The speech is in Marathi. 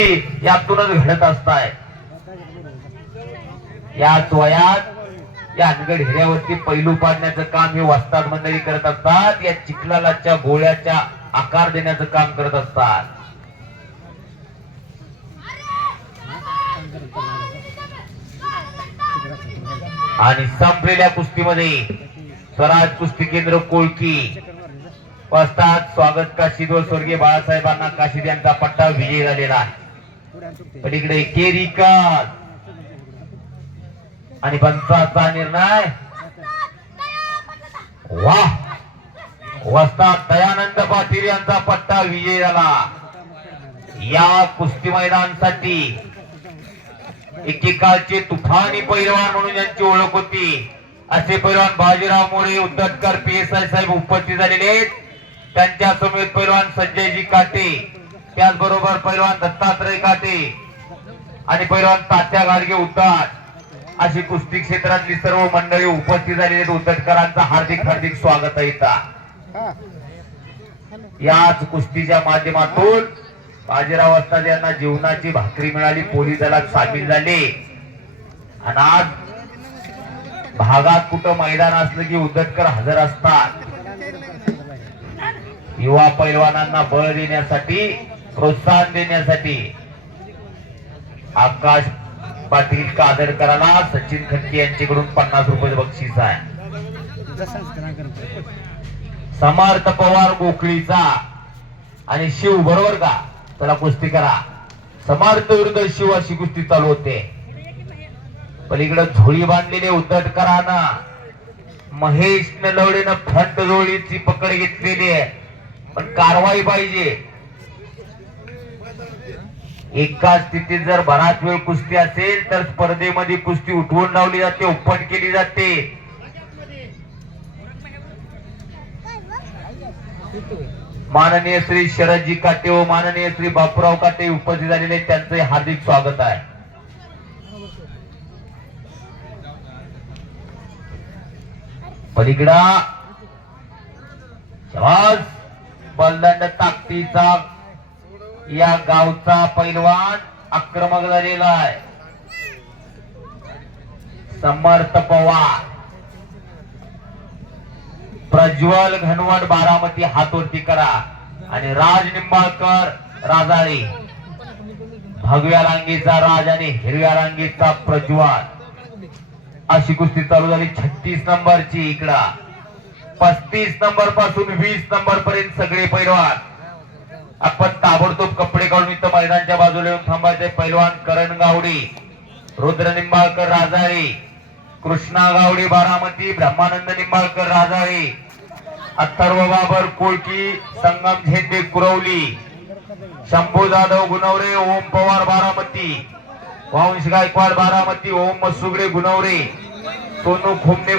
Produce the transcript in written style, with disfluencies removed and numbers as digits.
यातूनच घडत असताय। याच वयात या अनगड हिऱ्यावरती पैलू पाडण्याचं काम हे वस्ताद मंडळी करत असतात। या चिखलाच्या गोळ्याच्या आकार देण्याचं काम करत असतात। आणि संपलेल्या कुस्तीमध्ये स्वराज कुस्ती केंद्र कोळकी वस्ताद स्वागत काशीद व स्वर्गीय बाळासाहेबांना काशीद यांचा पट्टा विजयी झालेला आहे। पलीकडे केरिकर आणि पंचाचा निर्णय वाह वस्ताद दयानंद पाटील यांचा पट्टा विजयी झाला। या कुस्ती मैदानासाठी एकेकाळचे तुफानी पैलवान म्हणून यांची ओळख होती असे पैलवान बाजीराव मोरे उद्धटकर PSI साहेब उपस्थित झालेले आहेत। त्यांच्या समेत पैलवान संजयजी काटे, त्याचबरोबर पैलवान दत्तात्रय काटे आणि पैलवान तात्या गाडगे उद्धट अशी कुस्ती क्षेत्रातली सर्व मंडळी उपस्थित झालेली आहेत। उद्धटकरांचं हार्दिक हार्दिक स्वागत आहे। याच कुस्तीच्या माध्यमातून बाजीराव वस्ताद यांना जीवनाची भाकरी मिळाली, पोलीस दलात सामील झाले आणि आज भागात कुठं मैदान असलं की उद्धटकर हजर असतात। युवा पैलवानांना बळ देण्यासाठी, प्रोत्साहन देण्यासाठी आकाश पाटील कादरकरांना सचिन खटके यांच्याकडून 50 रुपये बक्षीस आहे। समर्थ पवार गोखळीचा आणि शिव बरोबर का, त्याला कुस्ती करा। समर्थ विरुद्ध शिव अशी कुस्ती चालू होते। पलीकडे झोळी बांधलेले उद्धटकरांना महेश नलवडेनं फ्रंट जोडीची पकड घेतलेली आहे, पण कारवाई पाहिजे। एकाच स्थितीत जर बराच वेळ कुस्ती असेल तर स्पर्धेमध्ये कुस्ती उठवून लावली जाते, ओपन केली जाते। माननीय श्री शरदजी काटे व माननीय श्री बापूराव काटे उपस्थित झालेले, त्यांचे हार्दिक स्वागत आहे। पलीकडा शबाज बलदंड ताकदीचा या गावचा पैलवान आक्रमक झालेला आहे। समर्थ पवार, प्रज्वल घनवट बारामती हातोटी करा आणि राज निंबाळकर राजाळे, भगव्या रांगेचा राज आणि हिरव्या रांगेचा प्रज्वल अशी कुस्ती चालू झाली। 36 नंबरची इकडा 35 नंबर पासून 20 नंबर पर्यंत सगळे पैलवान आपण ताबडतोब कपडे काढून इथं मैदानाच्या बाजूला येऊन थांबायचे। पैलवान करण गावडे, रुद्र निंबाळकर राजाळे, कृष्णा गावडे बारामती, ब्रह्मानंद निंबाळकर राजाळे, अथर्व बाबर कोळकी, संगम झेंडे कुरवली, शंभू जाधव गुणवरे, ओम पवार बारामती, वंश गायकवाड बारामती, ओम मसुगडे गुणवरे, सोनू खुमने